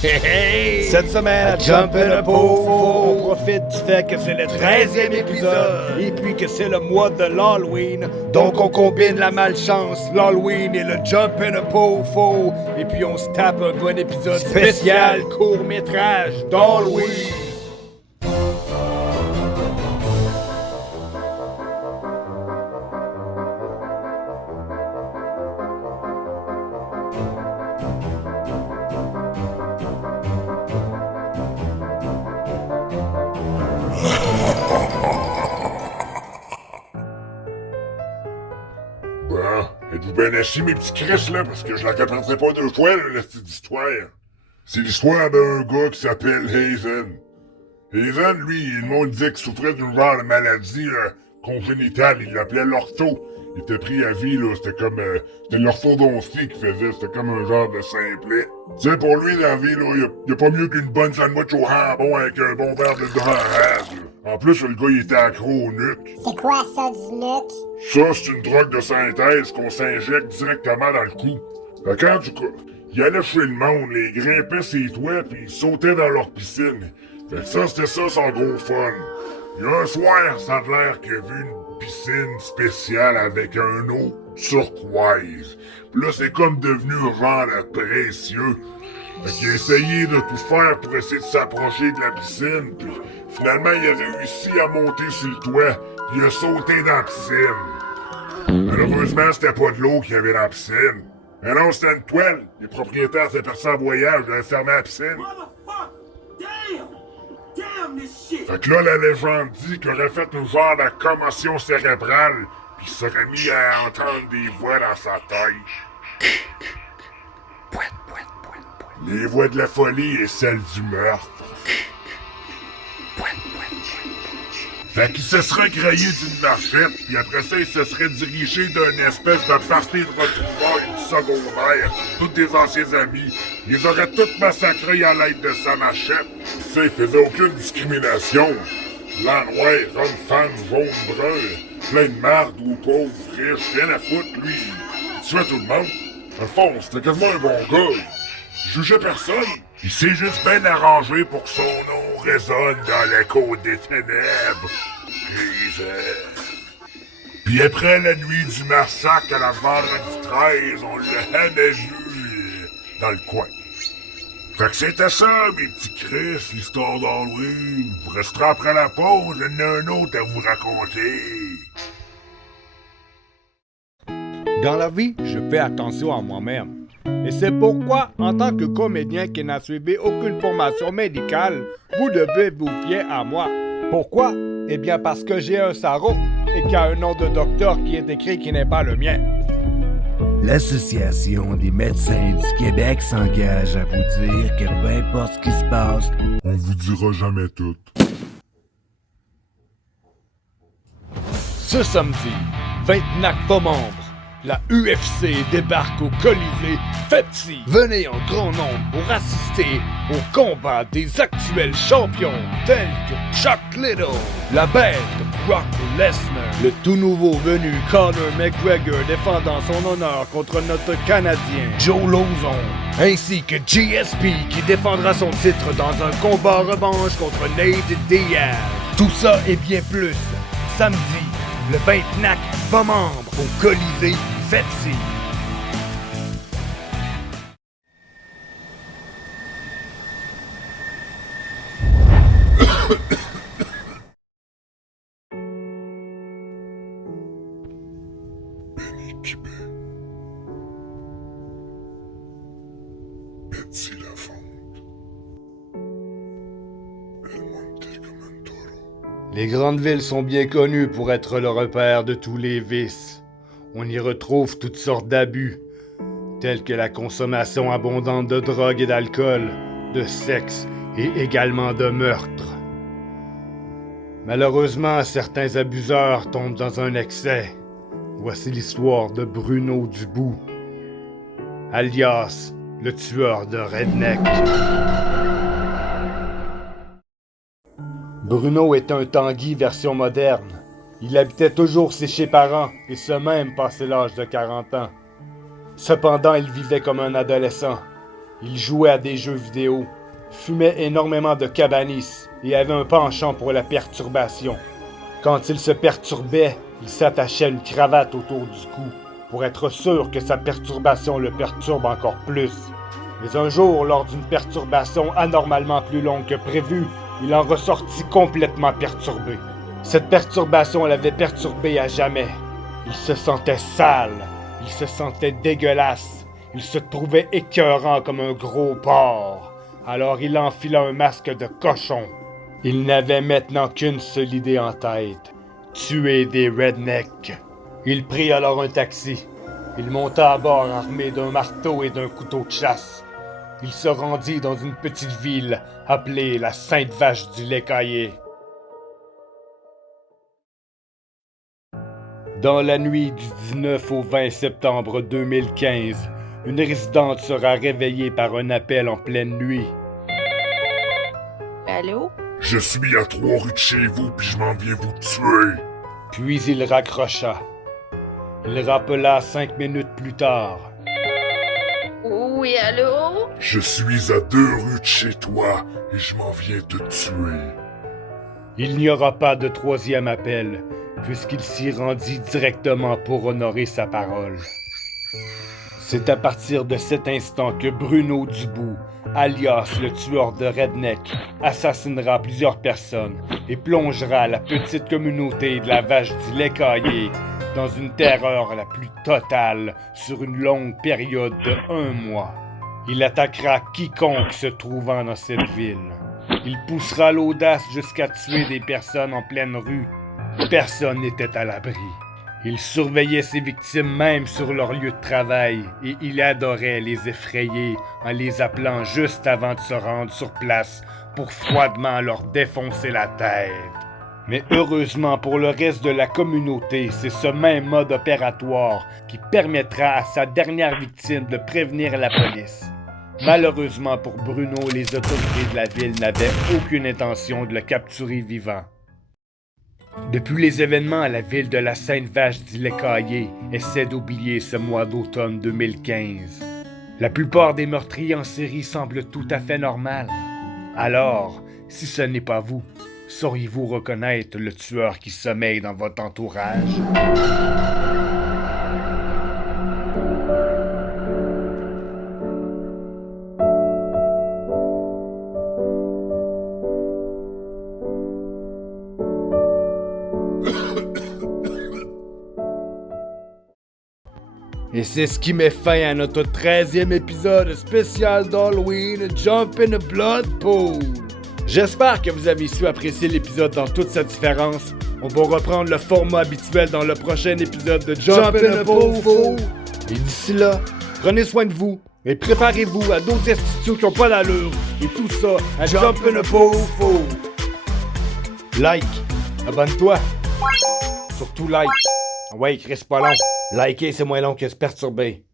Cette semaine, à Jumpin' a Poufo, on profite du fait que c'est le 13e épisode et puis que c'est le mois de l'Halloween. Donc on combine la malchance, l'Halloween et le Jumpin' a Poufo. Et puis on se tape un bon épisode spécial court-métrage d'Halloween. Bon, êtes-vous bien assis, mes petits Chris, là, parce que je la répéterai pas deux fois, là, la petite histoire. C'est l'histoire d'un gars qui s'appelle Hazen. Hazen, lui, le monde disait qu'il souffrait d'une genre de maladie congénitale, il l'appelait l'ortho. Il était pris à vie, là, c'était comme... c'était l'orthodontie qu'il faisait, c'était comme un genre de simplet. Tu sais, pour lui, dans la vie, là, y a pas mieux qu'une bonne sandwich au jambon avec un bon verre de dorade, là. En plus, le gars, il était accro au nuque. C'est quoi ça, du nuque? Ça, c'est une drogue de synthèse qu'on s'injecte directement dans le cou. Fait que quand il allait chez le monde, il grimpait ses toits pis il sautait dans leur piscine. Fait que ça, c'était ça son gros fun. Il y a un soir, ça a l'air qu'il a vu une piscine spéciale avec un eau turquoise. Pis là, c'est comme devenu un genre de précieux. Fait qu'il a essayé de tout faire pour essayer de s'approcher de la piscine, puis finalement, il a réussi à monter sur le toit, puis il a sauté dans la piscine. Malheureusement, c'était pas de l'eau qu'il y avait dans la piscine. Mais non, c'était une toile. Les propriétaires étaient partis en voyage, ils avaient fermé la piscine. Fait que là, la légende dit qu'il aurait fait une genre de commotion cérébrale, puis il serait mis à entendre des voix dans sa tête. Les voix de la folie et celles du meurtre. Fait qu'il se serait graillé d'une marchette, puis après ça, il se serait dirigé d'une espèce de party de retrouvailles du secondaire. Tous des anciens amis. Ils les auraient tous massacrés à l'aide de sa machette. Ça, il faisait aucune discrimination. Blanc, noir, homme, femme, jaune, brun, plein de marde ou pauvre, riche, rien à foutre, lui. Il tuait tout le monde. Au fond, c'était quasiment un bon gars. Il jugeait personne. Il s'est juste bien arrangé pour que son nom résonne dans l'écho des ténèbres. Puis après la nuit du massacre à la vendredi 13, on l'a jamais vu dans le coin. Fait que c'était ça, mes petits Chris, l'histoire d'Halloween. Vous resterez après la pause, il y en a un autre à vous raconter. Dans la vie, je fais attention à moi-même. Et c'est pourquoi, en tant que comédien qui n'a suivi aucune formation médicale, vous devez vous fier à moi. Pourquoi? Eh bien parce que j'ai un sarreau et qu'il y a un nom de docteur qui est écrit qui n'est pas le mien. L'Association des médecins du Québec s'engage à vous dire que peu importe ce qui se passe, On vous dira jamais tout. Ce samedi, 29 novembre, la UFC débarque au Colisée FEPSI. Venez en grand nombre pour assister au combat des actuels champions tels que Chuck Liddell, la bête Brock Lesnar, le tout nouveau venu Conor McGregor défendant son honneur contre notre Canadien Joe Lauzon, ainsi que GSP qui défendra son titre dans un combat revanche contre Nate Diaz. Tout ça et bien plus, samedi, le 29 novembre au Colisée FEPSI. Équipé. Betsy la Fonte. El Monte comme un taureau. Les grandes villes sont bien connues pour être le repère de tous les vices. On y retrouve toutes sortes d'abus, tels que la consommation abondante de drogue et d'alcool, de sexe et également de meurtre. Malheureusement, certains abuseurs tombent dans un excès. Voici l'histoire de Bruno Dubout, alias le tueur de redneck. Bruno est un Tanguy version moderne. Il habitait toujours chez ses parents, et ce même passé l'âge de 40 ans. Cependant, il vivait comme un adolescent. Il jouait à des jeux vidéo, fumait énormément de cabanis et avait un penchant pour la perturbation. Quand il se perturbait, il s'attachait une cravate autour du cou pour être sûr que sa perturbation le perturbe encore plus. Mais un jour, lors d'une perturbation anormalement plus longue que prévu, il en ressortit complètement perturbé. Cette perturbation l'avait perturbé à jamais. Il se sentait sale, il se sentait dégueulasse, il se trouvait écœurant comme un gros porc. Alors il enfila un masque de cochon. Il n'avait maintenant qu'une seule idée en tête: tuer des rednecks. Il prit alors un taxi. Il monta à bord armé d'un marteau et d'un couteau de chasse. Il se rendit dans une petite ville appelée la Sainte-Vache du lait caillé. Dans la nuit du 19 au 20 septembre 2015, une résidente sera réveillée par un appel en pleine nuit. Allô? Je suis à 3 rues de chez vous, puis je m'en viens vous tuer. Puis il raccrocha. Il rappela 5 minutes plus tard. Oui, allô? Je suis à 2 rues de chez toi, et je m'en viens te tuer. Il n'y aura pas de troisième appel, puisqu'il s'y rendit directement pour honorer sa parole. C'est à partir de cet instant que Bruno Dubout, alias le tueur de redneck, assassinera plusieurs personnes et plongera la petite communauté de la Vache du lait caillé dans une terreur la plus totale sur une longue période de 1 mois. Il attaquera quiconque se trouvant dans cette ville. Il poussera l'audace jusqu'à tuer des personnes en pleine rue. Personne n'était à l'abri. Il surveillait ses victimes même sur leur lieu de travail et il adorait les effrayer en les appelant juste avant de se rendre sur place pour froidement leur défoncer la tête. Mais heureusement pour le reste de la communauté, c'est ce même mode opératoire qui permettra à sa dernière victime de prévenir la police. Malheureusement pour Bruno, les autorités de la ville n'avaient aucune intention de le capturer vivant. Depuis les événements, la ville de la Sainte-Vache du lait caillé essaie d'oublier ce mois d'automne 2015. La plupart des meurtriers en série semblent tout à fait normales. Alors, si ce n'est pas vous, sauriez-vous reconnaître le tueur qui sommeille dans votre entourage? Et c'est ce qui met fin à notre 13e épisode spécial d'Halloween, Jump in the Blood Pool. J'espère que vous avez su apprécier l'épisode dans toute sa différence. On va reprendre le format habituel dans le prochain épisode de Jump in the Pool. Et d'ici là, prenez soin de vous et préparez-vous à d'autres institutions qui n'ont pas d'allure. Et tout ça à Jump in the Pool. Like, abonne-toi. Surtout like. Ouais, Chris, pas long. Liker, c'est moins long que se perturber.